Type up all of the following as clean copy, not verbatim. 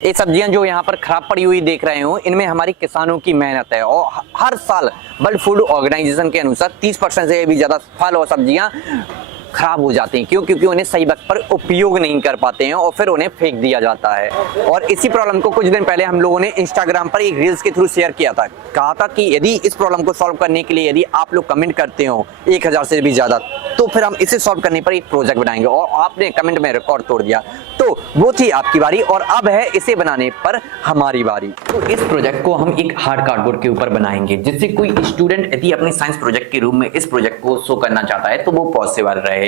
ये सब्जियां जो यहाँ पर खराब पड़ी हुई देख रहे हो, इनमें हमारी किसानों की मेहनत है और हर साल वर्ल्ड फूड ऑर्गेनाइजेशन के अनुसार 30% से भी ज्यादा फल और सब्जियां खराब हो जाती हैं। क्यों? क्योंकि उन्हें सही वक्त पर उपयोग नहीं कर पाते हैं और फिर उन्हें फेंक दिया जाता है। और इसी प्रॉब्लम को कुछ दिन पहले हम लोगों ने इंस्टाग्राम पर एक रील्स के थ्रू शेयर किया था। कहा था कि यदि इस प्रॉब्लम को सॉल्व करने के लिए यदि आप लोग कमेंट करते हो 1000 से भी ज्यादा, तो फिर हम इसे सॉल्व करने पर एक प्रोजेक्ट बनाएंगे। और आपने कमेंट में रिकॉर्ड तोड़ दिया, तो वो थी आपकी बारी और अब है इसे बनाने पर हमारी बारी। तो इस प्रोजेक्ट को हम एक हार्ड कार्डबोर्ड के ऊपर बनाएंगे, जिससे कोई स्टूडेंट यदि अपने साइंस प्रोजेक्ट के रूम में इस प्रोजेक्ट को शो करना चाहता है तो वो पॉसिबल रहे।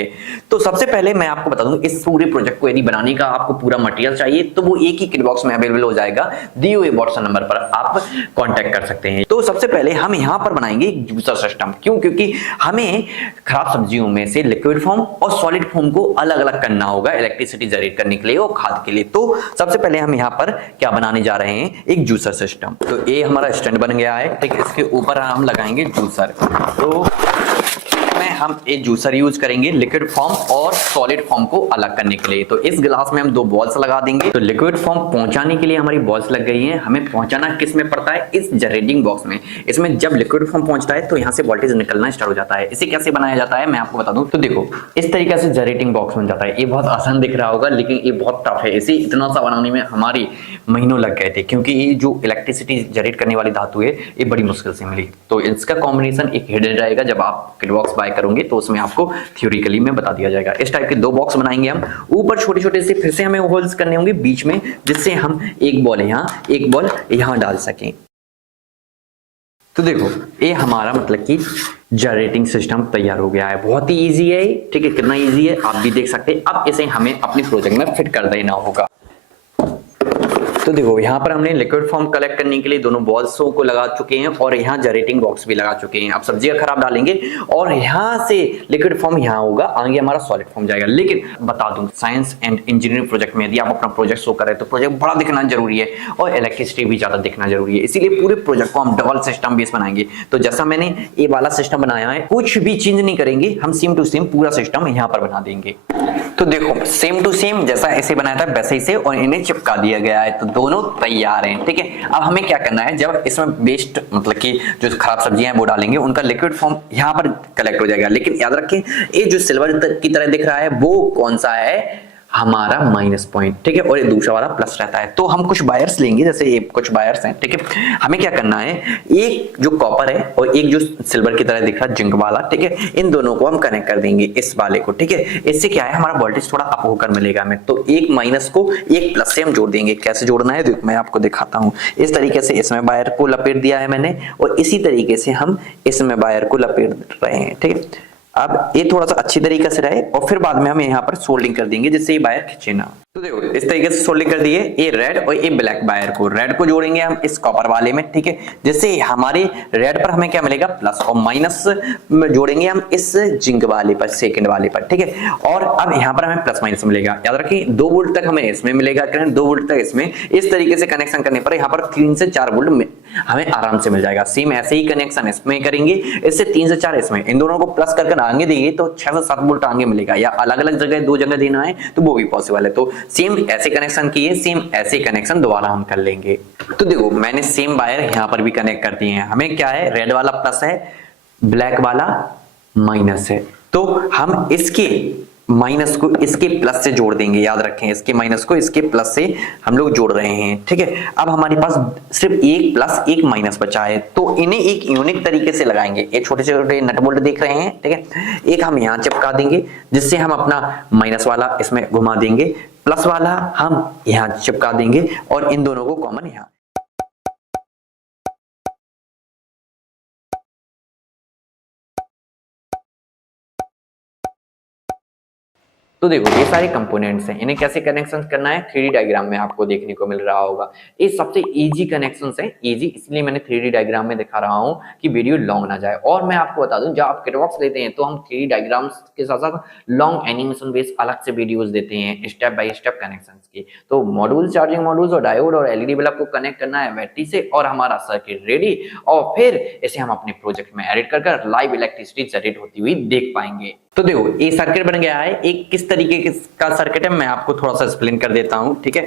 तो सबसे पहले मैं आपको बता दूं, इस पूरे प्रोजेक्ट को यदि बनाने का आपको पूरा मटेरियल चाहिए तो वो एक ही किट बॉक्स में अवेलेबल हो जाएगा। दिए हुए व्हाट्सएप नंबर पर आप कांटेक्ट कर सकते हैं। तो सबसे पहले हम यहाँ पर बनाएंगे एक जूसर सिस्टम। क्यों? क्योंकि हमें खराब सब्जियों में से लिक्विड फॉर्म और सॉलिड फॉर्म को अलग अलग करना होगा इलेक्ट्रिसिटी जनरेट करने के लिए और खाद के लिए। तो सबसे पहले हम यहाँ पर क्या बनाने जा रहे हैं, एक जूसर सिस्टम। तो ये हमारा स्टैंड बन गया है, ठीक है। इसके ऊपर हम लगाएंगे जूसर। तो हम एक जूसर यूज करेंगे लिक्विड फॉर्म और सॉलिड फॉर्म को अलग करने के लिए। तो इस गिलास में हम 2 बॉल्स लगा देंगे। तो लिक्विड फॉर्म पहुंचाने के लिए हमारी बॉल्स लग गई हैं। हमें पहुंचाना किस में पड़ता है, इस जनरेटिंग बॉक्स में। इसमें जब लिक्विड फॉर्म पहुंचता है तो यहाँ से वोल्टेज निकलना स्टार्ट हो जाता है। इसे कैसे बनाया जाता है मैं आपको बता दूं। तो देखो, इस तरीके से जनरेटिंग बॉक्स बन जाता है। ये बहुत आसान दिख रहा होगा, लेकिन ये बहुत टफ है। इसे इतना सा बनाने में हमारी महीनों लग गए थे, क्योंकि ये जो इलेक्ट्रिसिटी जनरेट करने वाली धातु है ये बड़ी मुश्किल से मिली। तो इसका कॉम्बिनेशन एक हिडन रहेगा। जब आप किट बॉक्स बाय करोगे तो उसमें आपको थ्योरिकली में बता दिया जाएगा। इस टाइप के 2 बॉक्स बनाएंगे हम। ऊपर छोटे छोटे से फिर से हमें होल्स करने होंगे बीच में, जिससे हम एक बॉल यहाँ एक बॉल यहाँ डाल सकें। तो देखो, ये हमारा मतलब कि जनरेटिंग सिस्टम तैयार हो गया है। बहुत ही इजी है, ठीक है। कितना इजी है आप भी देख सकते हैं। अब इसे हमें अपने प्रोजेक्ट में फिट कर देना होगा। तो देखो, यहाँ पर हमने लिक्विड फॉर्म कलेक्ट करने के लिए दोनों बॉल्सों को लगा चुके हैं और यहाँ जनरेटिंग बॉक्स भी लगा चुके हैं। अब सब्जियां खराब डालेंगे और यहाँ से लिक्विड फॉर्म यहाँ होगा, आगे हमारा सॉलिड फॉर्म जाएगा। लेकिन बता दूं, साइंस एंड इंजीनियरिंग प्रोजेक्ट में यदि आप अपना प्रोजेक्ट शो कर रहे हैं तो प्रोजेक्ट बड़ा दिखना जरूरी है और इलेक्ट्रिसिटी भी ज्यादा दिखना जरूरी है। इसीलिए पूरे प्रोजेक्ट को हम डबल सिस्टम बेस बनाएंगे। तो जैसा मैंने ये वाला सिस्टम बनाया है, कुछ भी चेंज नहीं करेंगे, हम सेम टू सेम पूरा सिस्टम यहाँ पर बना देंगे। तो देखो, सेम टू सेम जैसा ऐसे बनाया था वैसे ही से और इन्हें चिपका दिया गया है। तो दोनों तैयार हैं, ठीक है। अब हमें क्या करना है, जब इसमें वेस्ट मतलब कि जो खराब सब्जियां हैं वो डालेंगे, उनका लिक्विड फॉर्म यहाँ पर कलेक्ट हो जाएगा। लेकिन याद रखें, ये जो सिल्वर की तरह दिख रहा है वो कौन सा है, हमारा माइनस पॉइंट, ठीक है। और ये दूसरा वाला प्लस रहता है। तो हम कुछ वायर्स लेंगे, जैसे ये कुछ वायर्स हैं, ठीक है। हमें क्या करना है, एक जो कॉपर है और एक जो सिल्वर की तरह दिख रहा है जिंक वाला, ठीक है, इन दोनों को हम कनेक्ट कर देंगे इस वाले को, ठीक है। इससे क्या है, हमारा वोल्टेज थोड़ा अप होकर मिलेगा हमें। तो एक माइनस को एक प्लस से हम जोड़ देंगे। कैसे जोड़ना है मैं आपको दिखाता हूँ। इस तरीके से इसमें वायर को लपेट दिया है मैंने और इसी तरीके से हम इसमें वायर को लपेट रहे हैं, ठीक है। अब ये थोड़ा सा अच्छी तरीके से रहे और फिर बाद में हम यहाँ पर सोल्डिंग कर देंगे, जिससे ये वायर खींचे ना। तो देखो, इस तरीके से सोल्डिंग कर दिए। ये रेड और ये ब्लैक वायर को, रेड को जोड़ेंगे हम इस कॉपर वाले में, ठीक है। जिससे हमारे रेड पर हमें क्या मिलेगा, प्लस, और माइनस जोड़ेंगे हम इस जिंक वाले पर, सेकंड वाले पर, ठीक है। और अब यहाँ पर हमें प्लस माइनस मिलेगा। याद रखिए, 2 वोल्ट तक हमें इसमें मिलेगा करंट, 2 वोल्ट तक इसमें। इस तरीके से कनेक्शन करने पर यहाँ पर 3 से 4 वोल्ट हमें आराम से मिल जाएगा। सेम ऐसे ही कनेक्शन इसमें करेंगे, इससे 3 से 4 इसमें, इन दोनों को प्लस करके आगे देंगे तो 6 से 7 वोल्ट आगे मिलेगा। या अलग अलग जगह 2 जगह देना है तो वो भी पॉसिबल है। तो सेम ऐसे कनेक्शन किए, सेम ऐसे कनेक्शन दोबारा हम कर लेंगे। तो देखो, मैंने सेम वायर यहाँ पर भी कनेक्ट कर दिए हैं। हमें क्या है, रेड वाला प्लस है, ब्लैक वाला माइनस है। तो हम इसके माइनस को इसके प्लस से जोड़ देंगे। याद रखें, इसके माइनस को इसके प्लस से हम लोग जोड़ रहे हैं, ठीक है। अब हमारे पास सिर्फ एक प्लस एक माइनस बचा है, तो इन्हें एक यूनिक तरीके से लगाएंगे। ये छोटे छोटे नट बोल्ट देख रहे हैं, ठीक है। एक हम यहाँ चिपका देंगे, जिससे हम अपना माइनस वाला इसमें घुमा देंगे, प्लस वाला हम यहाँ चिपका देंगे और इन दोनों को कॉमन यहाँ। तो देखो, ये सारे कंपोनेंट्स हैं, इन्हें कैसे कनेक्शन करना है 3D डायग्राम में आपको देखने को मिल रहा होगा। ये सबसे इजी कनेक्शंस हैं, इजी इसलिए मैंने 3D डायग्राम में दिखा रहा हूँ कि वीडियो लॉन्ग ना जाए। और मैं आपको बता दूं, जब आप किट बॉक्स लेते हैं तो हम 3D डायग्राम्स के साथ साथ लॉन्ग एनिमेशन बेस्ड अलग से वीडियोस देते हैं, स्टेप बाय स्टेप कनेक्शंस की। तो मॉड्यूल, चार्जिंग मॉड्यूल्स और डायोड और एलईडी बल्ब को कनेक्ट करना है बैटरी से और हमारा सर्किट रेडी, और फिर इसे हम अपने प्रोजेक्ट में एडिट कर लाइव इलेक्ट्रिसिटी जनरेट होती हुई देख पाएंगे। तो देखो, ये सर्किट बन गया है। एक किस तरीके का सर्किट है मैं आपको थोड़ा सा एक्सप्लेन कर देता हूं, ठीक है।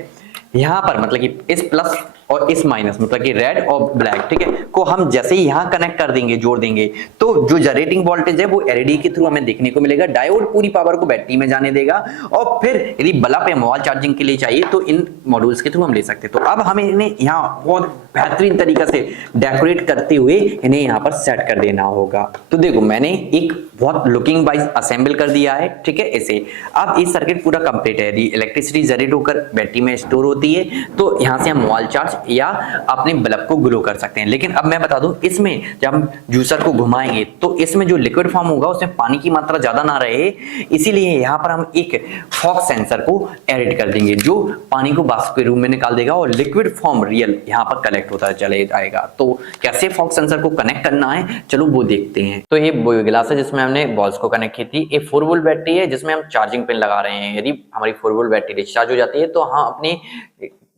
यहाँ पर मतलब कि इस प्लस और इस माइनस मतलब कि रेड और ब्लैक, ठीक है, को हम जैसे ही यहाँ कनेक्ट कर देंगे, जोड़ देंगे, तो जो जनरेटिंग वोल्टेज है वो एलईडी के थ्रू हमें देखने को मिलेगा। डायोड पूरी पावर को बैटरी में जाने देगा और फिर यदि बल्ब या मोबाइल चार्जिंग के लिए चाहिए तो इन मॉड्यूल्स के थ्रू हम ले सकते हैं। तो अब हमें इन्हें यहाँ बहुत बेहतरीन तरीके से डेकोरेट करते हुए इन्हें यहाँ पर सेट कर देना होगा। तो देखो मैंने एक बहुत लुकिंग वाइज असेंबल कर दिया है, ठीक है, ऐसे। अब ये सर्किट पूरा कंप्लीट है। यदि इलेक्ट्रिसिटी जनरेट होकर बैटरी में स्टोर होती है तो यहाँ से हम मोबाइल चार्ज या अपने बल्ब को ग्लो कर सकते हैं। लेकिन अब मैं बता दूं, इसमें जब हम जूसर को घुमाएंगे तो इसमें जो लिक्विड फॉर्म होगा उसमें पानी की मात्रा ज्यादा ना रहे, इसीलिए यहाँ पर हम एक फॉग सेंसर को एडिट कर देंगे जो पानी को वाष्प के रूप में निकाल देगा और लिक्विड फॉर्म रियल यहाँ पर कलेक्ट होता चले जाएगा। तो कैसे फॉग सेंसर को कनेक्ट करना है चलो वो देखते हैं। तो ये वो गिलास है जिसमें हमने बॉल्स को कनेक्ट की थी। ये 4 वोल्ट बैटरी है जिसमें हम चार्जिंग पिन लगा रहे हैं। यदि हमारी 4 वोल्ट बैटरी डिस्चार्ज हो जाती है तो हम अपनी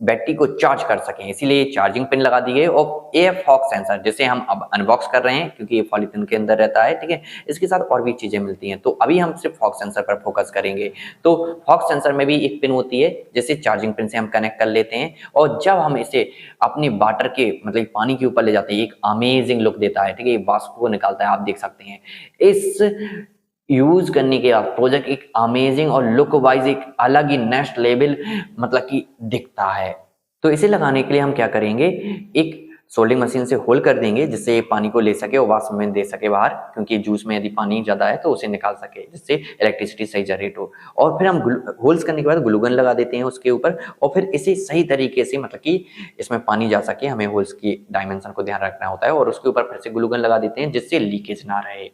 बैटरी को चार्ज कर सकें, इसीलिए चार्जिंग पिन लगा दी गई। और ये फॉग सेंसर जिसे हम अब अनबॉक्स कर रहे हैं क्योंकि ये पॉलीथिन के अंदर रहता है, ठीक है, इसके साथ और भी चीजें मिलती हैं। तो अभी हम सिर्फ फॉग सेंसर पर फोकस करेंगे। तो फॉग सेंसर में भी एक पिन होती है जिसे चार्जिंग पिन से हम कनेक्ट कर लेते हैं और जब हम इसे अपने वाटर के मतलब पानी के ऊपर ले जाते हैं एक अमेजिंग लुक देता है, ठीक है, ये वाष्प को निकालता है, आप देख सकते हैं। इस यूज करने के बाद प्रोजेक्ट एक अमेजिंग और लुक वाइज एक अलग ही नेक्स्ट लेवल मतलब कि दिखता है। तो इसे लगाने के लिए हम क्या करेंगे, एक सोल्डिंग मशीन से होल कर देंगे जिससे पानी को ले सके और वाष्प में दे सके बाहर, क्योंकि जूस में यदि पानी ज्यादा है तो उसे निकाल सके जिससे इलेक्ट्रिसिटी सही जनरेट हो। और फिर हम होल्स करने के बाद ग्लू गन लगा देते हैं उसके ऊपर और फिर इसे सही तरीके से मतलब कि इसमें पानी जा सके, हमें होल्स की डायमेंशन को ध्यान रखना होता है और उसके ऊपर फिर से ग्लू गन लगा देते हैं जिससे लीकेज ना रहे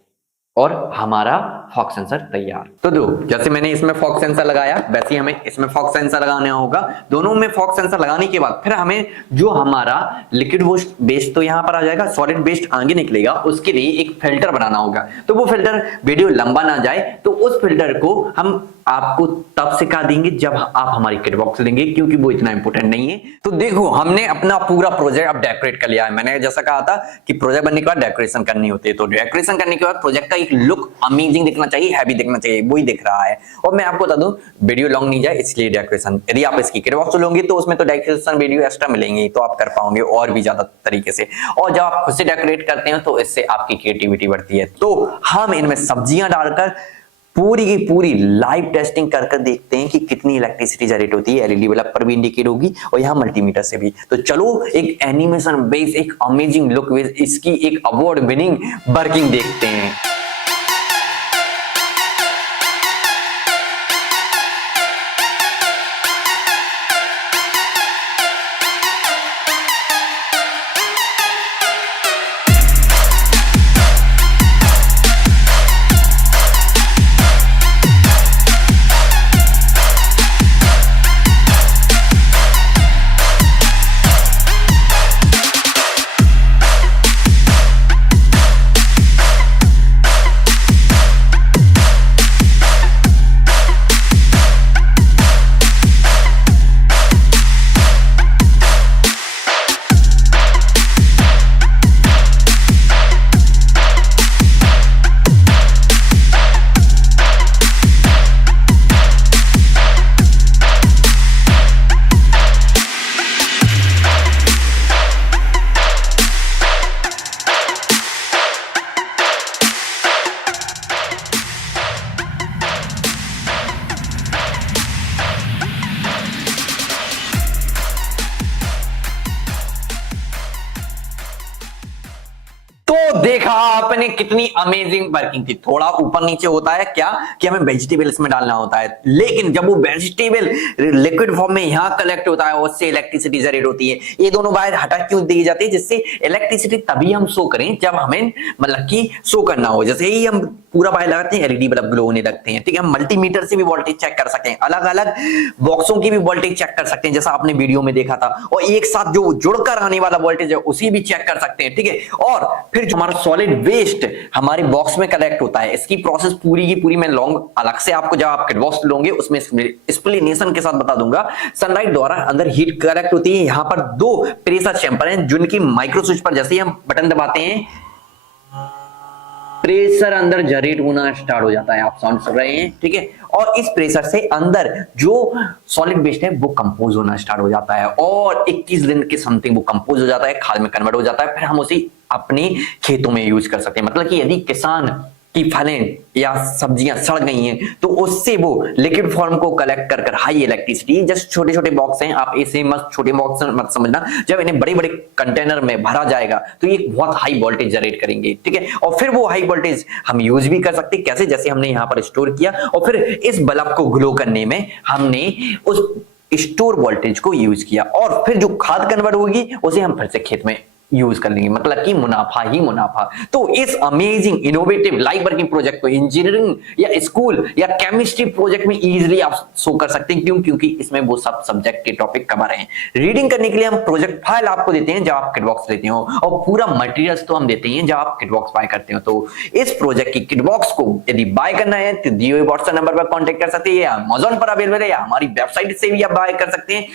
और हमारा फॉग सेंसर तैयार। तो दो जैसे मैंने इसमें फॉग सेंसर लगाया वैसे ही हमें इसमें फॉग सेंसर लगाना होगा। दोनों में फॉग सेंसर लगाने के बाद फिर हमें जो हमारा लिक्विड वेस्ट तो यहाँ पर आ जाएगा, सॉलिड वेस्ट आगे निकलेगा, उसके लिए एक फिल्टर बनाना होगा। तो वो फिल्टर वीडियो लंबा ना जाए तो उस फिल्टर को हम आपको तब सिखा देंगे जब आप हमारी किट बॉक्स लेंगे, क्योंकि वो इतना इंपॉर्टेंट नहीं है। तो देखो हमने अपना पूरा प्रोजेक्ट अब डेकोरेट कर लिया है। मैंने जैसा कहा था कि प्रोजेक्ट बनने के बाद डेकोरेशन करनी होती है, तो डेकोरेशन करने के बाद प्रोजेक्ट का एक लुक अमेजिंग दिखना चाहिए, हैवी दिखना चाहिए, वही दिख रहा है। और मैं आपको बता दूं वीडियो लॉन्ग नहीं जाए इसलिए डेकोरेशन, यदि आप इसकी किट बॉक्स लोगे तो उसमें तो डेकोरेशन वीडियो एक्स्ट्रा मिलेंगी तो आप कर पाओगे और भी ज्यादा तरीके से। और जब आप खुद से डेकोरेट करते हैं तो इससे आपकी क्रिएटिविटी बढ़ती है। तो हम इनमें सब्जियां डालकर पूरी की पूरी लाइव टेस्टिंग कर देखते हैं कि कितनी इलेक्ट्रिसिटी जनरेट होती है। एलईडी बल्ब पर भी इंडिकेट होगी और यहाँ मल्टीमीटर से भी। तो चलो एक एनिमेशन बेस एक अमेजिंग लुक बेस इसकी एक अवार्ड विनिंग वर्किंग देखते हैं। तो देखा आपने कितनी अमेजिंग वर्किंग थी। थोड़ा ऊपर नीचे होता है क्या कि हमें वेजिटेबल इसमें डालना होता है, लेकिन जब वो वेजिटेबल लिक्विड फॉर्म में यहाँ कलेक्ट होता है उससे इलेक्ट्रिसिटी जनरेट होती है। ये दोनों वायर हटा क्यों दी जाती है, जिससे इलेक्ट्रिसिटी तभी हम शो करें जब हमें मतलब कि शो करना हो। जैसे ही हम पूरा वायर लगाते हैं एलईडी बल्ब ग्लो होने लगते हैं, ठीक है। हम मल्टीमीटर से भी वोल्टेज चेक कर सकते हैं, अलग अलग बॉक्सों की भी वोल्टेज चेक कर सकते हैं जैसा आपने वीडियो में देखा था, और एक साथ जो जुड़कर आने वाला वोल्टेज है उसी भी चेक कर सकते हैं, ठीक है। और फिर जो हमारा सॉलिड वेस्ट हमारे बॉक्स में कलेक्ट होता है, इसकी प्रोसेस पूरी की पूरी मैं लॉन्ग अलग से आपको जब आप किट बॉक्स लोगे उसमें एक्सप्लेनेशन के साथ बता दूंगा। सनलाइट द्वारा अंदर हीट कलेक्ट होती है। यहाँ पर दो प्रेशर चैंबर हैं जिनकी माइक्रो स्विच पर जैसे ही हम बटन दबाते हैं प्रेशर अंदर जनरेट होना स्टार्ट हो जाता है, आप साउंड सुन रहे हैं, ठीक है। और इस प्रेशर से अंदर जो सॉलिड वेस्ट है वो कंपोज होना स्टार्ट हो जाता है और 21 दिन के समथिंग वो कंपोज हो जाता है, खाद में कन्वर्ट हो जाता है। फिर हम उसे अपने खेतों में यूज कर सकते हैं। मतलब कि यदि किसान की फलें या सब्जियां सड़ गई हैं तो उससे वो लिक्विड फॉर्म को कलेक्ट कर हाई इलेक्ट्रिसिटी, जस्ट छोटे छोटे बॉक्स हैं, आप इसे मत छोटे बॉक्स मत समझना, जब इन्हें बड़े बड़े कंटेनर में भरा जाएगा तो ये बहुत हाई वोल्टेज जनरेट करेंगे, ठीक है। और फिर वो हाई वोल्टेज हम यूज भी कर सकते हैं, कैसे, जैसे हमने यहाँ पर स्टोर किया और फिर इस बल्ब को ग्लो करने में हमने उस स्टोर वोल्टेज को यूज किया और फिर जो खाद कन्वर्ट होगी उसे हम फिर से खेत में यूज कर लेंगे। मतलब कि मुनाफा ही मुनाफा। तो इस amazing innovative live working project को इंजीनियरिंग या स्कूल या केमिस्ट्री प्रोजेक्ट में इजीली आप शो कर सकते हैं। क्यों? क्योंकि इसमें वो सब सब्जेक्ट के टॉपिक कवर हैं। रीडिंग करने के लिए हम प्रोजेक्ट फाइल आपको देते हैं जब आप किटबॉक्स लेते हो और पूरा मटेरियल्स तो हम देते हैं जब आप किटबॉक्स बाय करते हो। तो इस प्रोजेक्ट की किटबॉक्स को यदि बाय करना है तो दिए हुए व्हाट्सएप नंबर पर कॉन्टेक्ट कर सकते हैं या अमेज़न पर अवेलेबल है या हमारी वेबसाइट से भी आप बाय कर सकते हैं,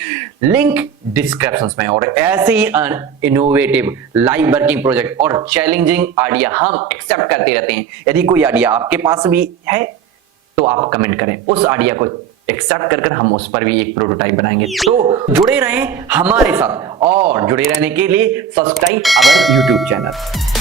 लिंक डिस्क्रिप्शन में। और ऐसे ही इनोवेटिव लाइव वर्किंग प्रोजेक्ट और चैलेंजिंग आइडिया हम एक्सेप्ट करते रहते हैं। यदि कोई आइडिया आपके पास भी है तो आप कमेंट करें, उस आइडिया को एक्सेप्ट कर हम उस पर भी एक प्रोटोटाइप बनाएंगे। तो जुड़े रहें हमारे साथ और जुड़े रहने के लिए सब्सक्राइब अवर यूट्यूब चैनल।